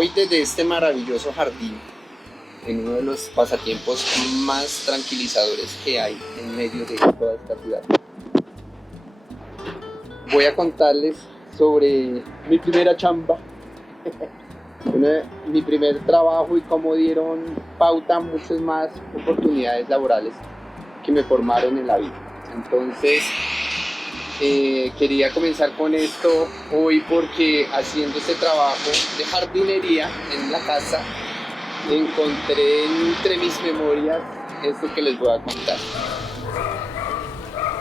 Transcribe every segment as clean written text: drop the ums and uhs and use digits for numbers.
Hoy desde este maravilloso jardín, en uno de los pasatiempos más tranquilizadores que hay en medio de toda esta ciudad, voy a contarles sobre mi primera chamba, mi primer trabajo y cómo dieron pauta a muchas más oportunidades laborales que me formaron en la vida. Entonces, quería comenzar con esto hoy porque haciendo este trabajo de jardinería en la casa encontré entre mis memorias esto que les voy a contar.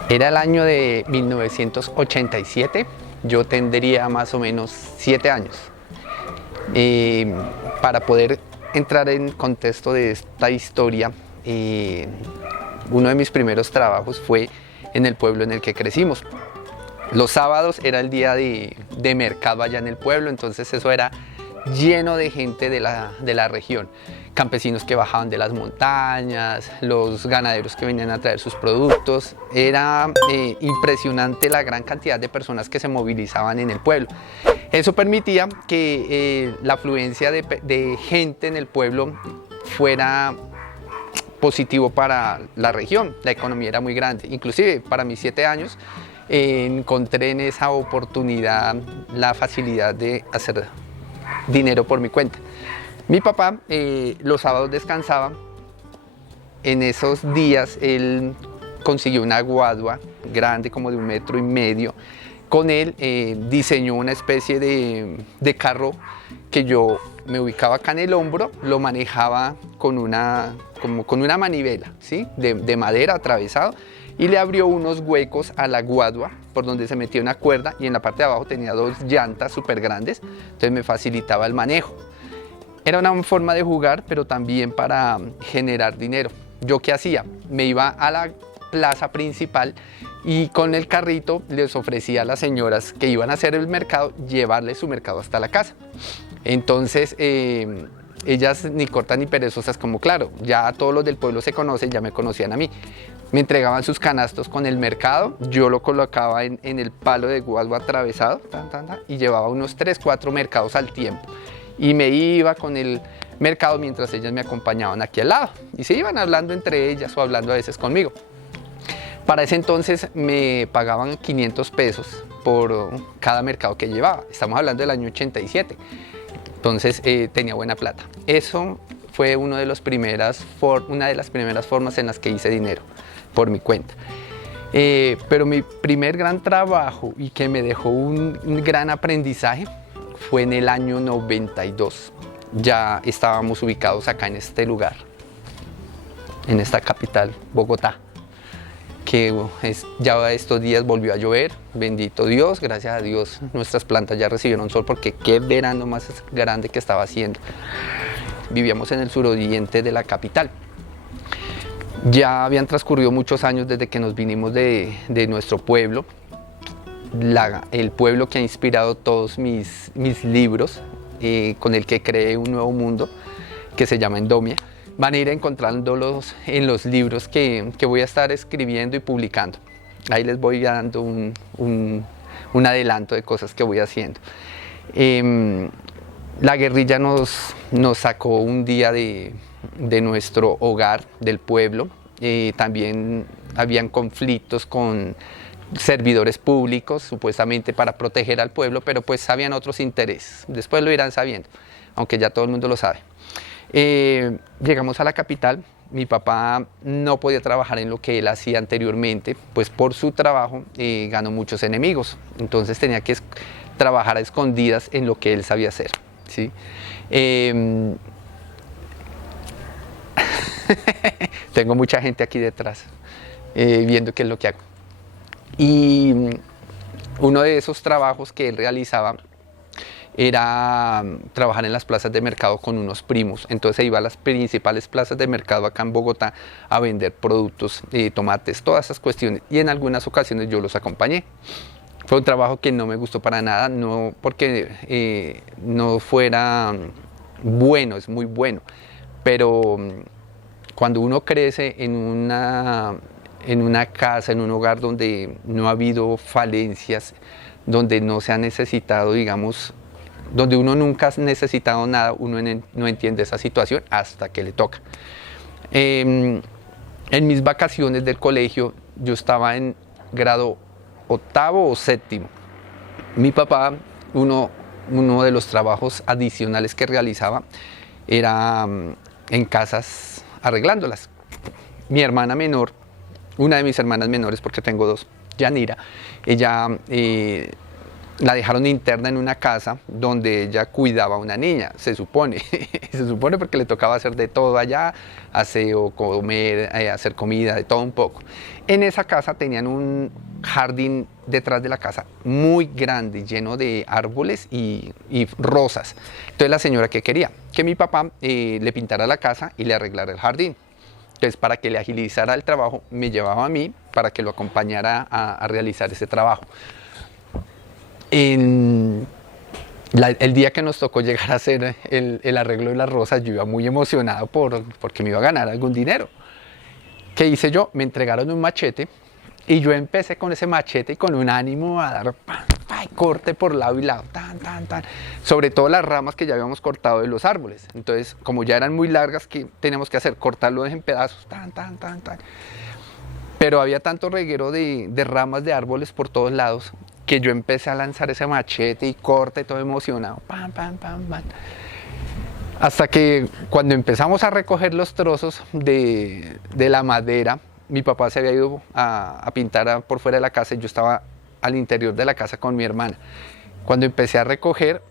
Era el año de 1987, yo tendría más o menos 7 años. Para poder entrar en contexto de esta historia, uno de mis primeros trabajos fue en el pueblo en el que crecimos. Los sábados era el día de mercado allá en el pueblo, entonces eso era lleno de gente de la región. Campesinos que bajaban de las montañas, los ganaderos que venían a traer sus productos. Era impresionante la gran cantidad de personas que se movilizaban en el pueblo. Eso permitía que la afluencia de gente en el pueblo fuera positivo para la región. La economía era muy grande. Inclusive para mis 7 años encontré en esa oportunidad la facilidad de hacer dinero por mi cuenta. Mi papá los sábados descansaba. En esos días él consiguió una guadua grande como de 1,5 metros. Con él diseñó una especie de carro que yo me ubicaba acá en el hombro, lo manejaba con una manivela, ¿sí? de madera atravesado, y le abrió unos huecos a la guadua por donde se metía una cuerda, y en la parte de abajo tenía 2 llantas súper grandes, entonces me facilitaba el manejo. Era una forma de jugar, pero también para generar dinero. ¿Yo qué hacía? Me iba a la plaza principal y con el carrito les ofrecía a las señoras que iban a hacer el mercado llevarles su mercado hasta la casa. Entonces ellas ni cortas ni perezosas, como claro, ya todos los del pueblo se conocen, ya me conocían a mí. Me entregaban sus canastos con el mercado, yo lo colocaba en el palo de guadua atravesado y llevaba unos 3, 4 mercados al tiempo. Y me iba con el mercado mientras ellas me acompañaban aquí al lado y se iban hablando entre ellas o hablando a veces conmigo. Para ese entonces me pagaban 500 pesos por cada mercado que llevaba. Estamos hablando del año 87. Entonces tenía buena plata. Eso fue una de las primeras formas en las que hice dinero por mi cuenta. Pero mi primer gran trabajo y que me dejó un gran aprendizaje fue en el año 92. Ya estábamos ubicados acá en este lugar, en esta capital, Bogotá, que ya estos días volvió a llover, bendito Dios, gracias a Dios nuestras plantas ya recibieron sol porque qué verano más grande que estaba haciendo. Vivíamos en el suroriente de la capital. Ya habían transcurrido muchos años desde que nos vinimos de nuestro pueblo, el pueblo que ha inspirado todos mis libros, con el que creé un nuevo mundo que se llama Endomia. Van a ir encontrándolos en los libros que voy a estar escribiendo y publicando. Ahí les voy dando un adelanto de cosas que voy haciendo. La guerrilla nos sacó un día de nuestro hogar, del pueblo. También habían conflictos con servidores públicos, supuestamente para proteger al pueblo, pero pues habían otros intereses. Después lo irán sabiendo, aunque ya todo el mundo lo sabe. Llegamos a la capital. Mi papá no podía trabajar en lo que él hacía anteriormente, pues por su trabajo ganó muchos enemigos, entonces tenía que trabajar a escondidas en lo que él sabía hacer, ¿sí? Tengo mucha gente aquí detrás viendo qué es lo que hago. Y uno de esos trabajos que él realizaba era trabajar en las plazas de mercado con unos primos. Entonces iba a las principales plazas de mercado acá en Bogotá a vender productos, tomates, todas esas cuestiones. Y en algunas ocasiones yo los acompañé. Fue un trabajo que no me gustó para nada, no porque no fuera bueno, es muy bueno. Pero cuando uno crece en una casa, en un hogar donde no ha habido falencias, donde no se ha necesitado, digamos, donde uno nunca ha necesitado nada, uno no entiende esa situación hasta que le toca. En mis vacaciones del colegio, yo estaba en grado octavo o séptimo. Mi papá, uno de los trabajos adicionales que realizaba era en casas arreglándolas. Mi hermana menor, una de mis hermanas menores, porque tengo dos, Yanira, ella la dejaron interna en una casa donde ella cuidaba a una niña, se supone, se supone porque le tocaba hacer de todo allá, aseo, comer, hacer comida, de todo un poco. En esa casa tenían un jardín detrás de la casa muy grande, lleno de árboles y rosas. Entonces la señora, ¿qué quería? Que mi papá le pintara la casa y le arreglara el jardín. Entonces, para que le agilizara el trabajo, me llevaba a mí para que lo acompañara a realizar ese trabajo. El día que nos tocó llegar a hacer el arreglo de las rosas, yo iba muy emocionado porque me iba a ganar algún dinero. ¿Qué hice yo? Me entregaron un machete y yo empecé con ese machete y con un ánimo a dar corte por lado y lado, sobre todo las ramas que ya habíamos cortado de los árboles. Entonces, como ya eran muy largas, ¿qué teníamos que hacer? Cortarlos en pedazos, Pero había tanto reguero de ramas de árboles por todos lados que yo empecé a lanzar ese machete y corte, todo emocionado, hasta que cuando empezamos a recoger los trozos de la madera, mi papá se había ido a pintar por fuera de la casa y yo estaba al interior de la casa con mi hermana. Cuando empecé a recoger,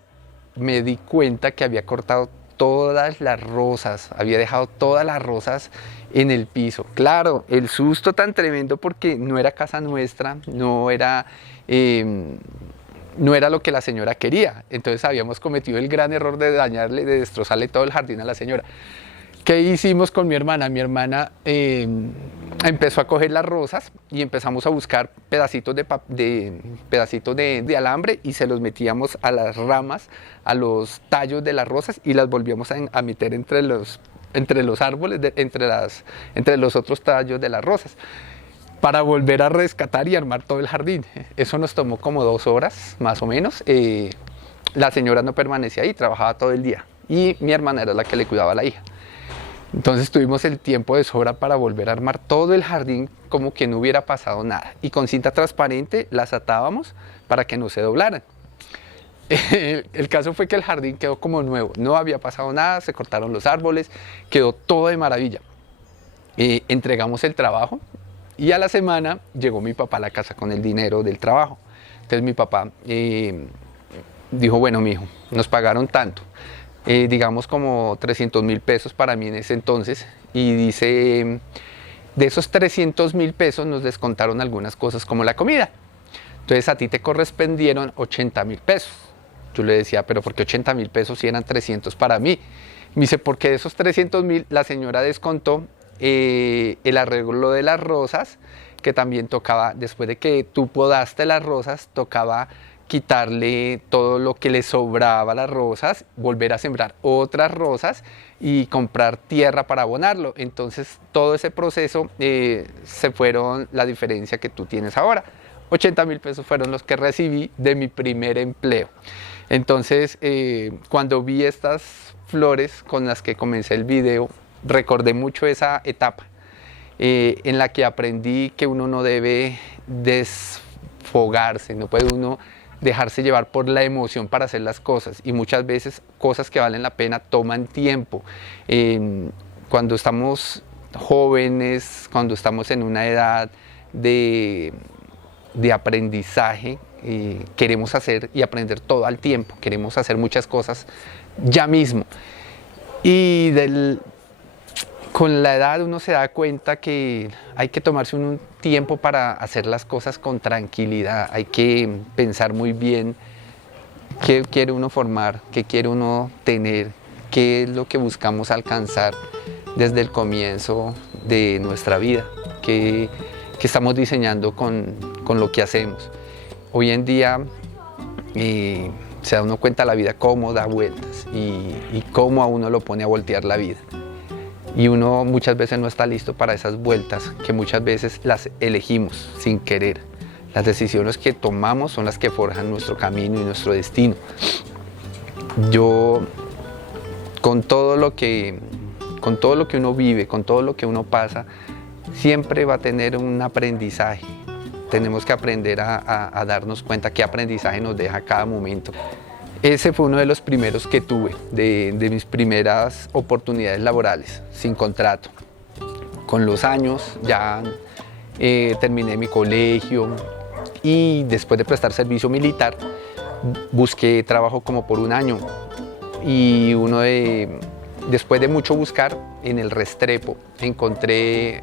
me di cuenta que había cortado todas las rosas, había dejado todas las rosas en el piso. Claro, el susto tan tremendo porque no era casa nuestra, no era lo que la señora quería. Entonces habíamos cometido el gran error de dañarle, de destrozarle todo el jardín a la señora. ¿Qué hicimos con mi hermana? Mi hermana empezó a coger las rosas y empezamos a buscar pedacitos de alambre y se los metíamos a las ramas, a los tallos de las rosas y las volvíamos a meter entre los árboles, entre los otros tallos de las rosas, para volver a rescatar y armar todo el jardín. Eso nos tomó como 2 horas, más o menos. La señora no permanecía ahí, trabajaba todo el día y mi hermana era la que le cuidaba a la hija. Entonces tuvimos el tiempo de sobra para volver a armar todo el jardín como que no hubiera pasado nada. Y con cinta transparente las atábamos para que no se doblaran. El caso fue que el jardín quedó como nuevo, no había pasado nada, se cortaron los árboles, quedó todo de maravilla. Entregamos el trabajo y a la semana llegó mi papá a la casa con el dinero del trabajo. Entonces mi papá dijo, bueno, mijo, nos pagaron tanto. Digamos como 300.000 pesos para mí en ese entonces, y dice, de esos 300.000 pesos nos descontaron algunas cosas como la comida, entonces a ti te correspondieron 80.000 pesos. Yo le decía, pero ¿por qué 80.000 pesos si eran 300 para mí? Me dice, porque de esos 300.000 la señora descontó el arreglo de las rosas, que también tocaba, después de que tú podaste las rosas, tocaba quitarle todo lo que le sobraba a las rosas, volver a sembrar otras rosas y comprar tierra para abonarlo. Entonces todo ese proceso se fueron la diferencia que tú tienes ahora. 80.000 pesos fueron los que recibí de mi primer empleo. Entonces cuando vi estas flores con las que comencé el video, recordé mucho esa etapa en la que aprendí que uno no debe desfogarse, no puede uno dejarse llevar por la emoción para hacer las cosas, y muchas veces cosas que valen la pena toman tiempo. Cuando estamos jóvenes, cuando estamos en una edad de aprendizaje, queremos hacer y aprender todo al tiempo, queremos hacer muchas cosas ya mismo, y con la edad uno se da cuenta que hay que tomarse un tiempo para hacer las cosas con tranquilidad, hay que pensar muy bien qué quiere uno formar, qué quiere uno tener, qué es lo que buscamos alcanzar desde el comienzo de nuestra vida, qué estamos diseñando con lo que hacemos. Hoy en día se da uno cuenta la vida cómo da vueltas y cómo a uno lo pone a voltear la vida. Y uno muchas veces no está listo para esas vueltas, que muchas veces las elegimos sin querer. Las decisiones que tomamos son las que forjan nuestro camino y nuestro destino. Yo, con todo lo que uno vive, con todo lo que uno pasa, siempre va a tener un aprendizaje. Tenemos que aprender a darnos cuenta qué aprendizaje nos deja cada momento. Ese fue uno de los primeros que tuve, de mis primeras oportunidades laborales, sin contrato. Con los años ya terminé mi colegio y después de prestar servicio militar busqué trabajo como por un año y después de mucho buscar en el Restrepo encontré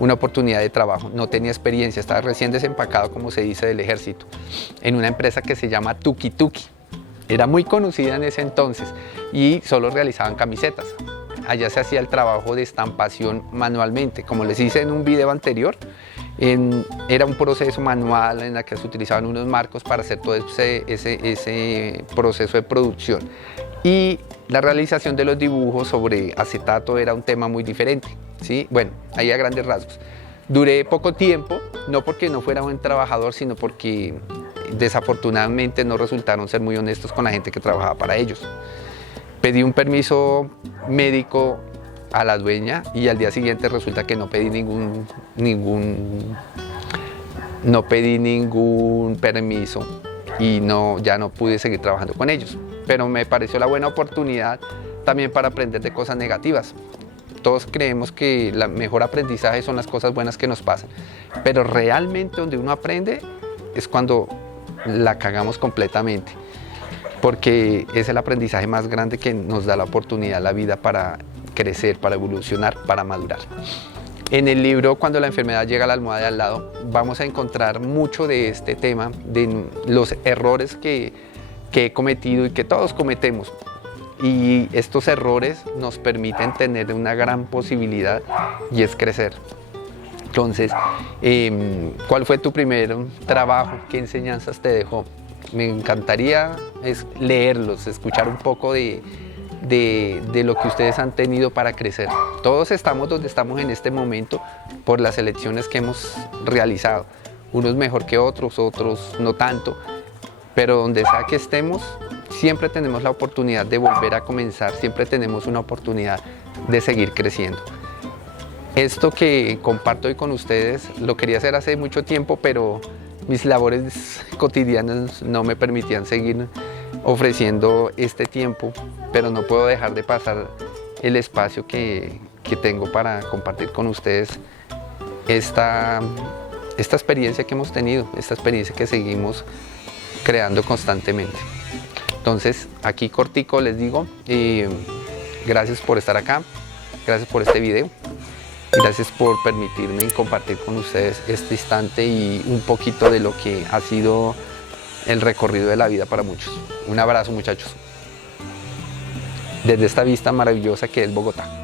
una oportunidad de trabajo. No tenía experiencia, estaba recién desempacado, como se dice, del ejército, en una empresa que se llama Tuki Tuki. Era muy conocida en ese entonces y solo realizaban camisetas. Allá se hacía el trabajo de estampación manualmente. Como les hice en un video anterior, era un proceso manual en el que se utilizaban unos marcos para hacer todo ese proceso de producción. Y la realización de los dibujos sobre acetato era un tema muy diferente, ¿sí? Bueno, ahí a grandes rasgos. Duré poco tiempo, no porque no fuera buen trabajador, sino porque desafortunadamente no resultaron ser muy honestos con la gente que trabajaba para ellos. Pedí un permiso médico a la dueña y al día siguiente resulta que no pedí ningún permiso y ya no pude seguir trabajando con ellos. Pero me pareció la buena oportunidad también para aprender de cosas negativas. Todos creemos que el mejor aprendizaje son las cosas buenas que nos pasan, pero realmente donde uno aprende es cuando la cagamos completamente, porque es el aprendizaje más grande que nos da la oportunidad la vida para crecer, para evolucionar, para madurar. En el libro Cuando la enfermedad llega a la almohada de al lado vamos a encontrar mucho de este tema, de los errores que he cometido y que todos cometemos. Y estos errores nos permiten tener una gran posibilidad y es crecer. Entonces, ¿cuál fue tu primer trabajo? ¿Qué enseñanzas te dejó? Me encantaría leerlos, escuchar un poco de lo que ustedes han tenido para crecer. Todos estamos donde estamos en este momento por las elecciones que hemos realizado. Unos mejor que otros, otros no tanto, pero donde sea que estemos, siempre tenemos la oportunidad de volver a comenzar, siempre tenemos una oportunidad de seguir creciendo. Esto que comparto hoy con ustedes lo quería hacer hace mucho tiempo, pero mis labores cotidianas no me permitían seguir ofreciendo este tiempo, pero no puedo dejar de pasar el espacio que tengo para compartir con ustedes esta experiencia que hemos tenido, esta experiencia que seguimos creando constantemente. Entonces, aquí cortico les digo, gracias por estar acá, gracias por este video, gracias por permitirme compartir con ustedes este instante y un poquito de lo que ha sido el recorrido de la vida para muchos. Un abrazo, muchachos, desde esta vista maravillosa que es Bogotá.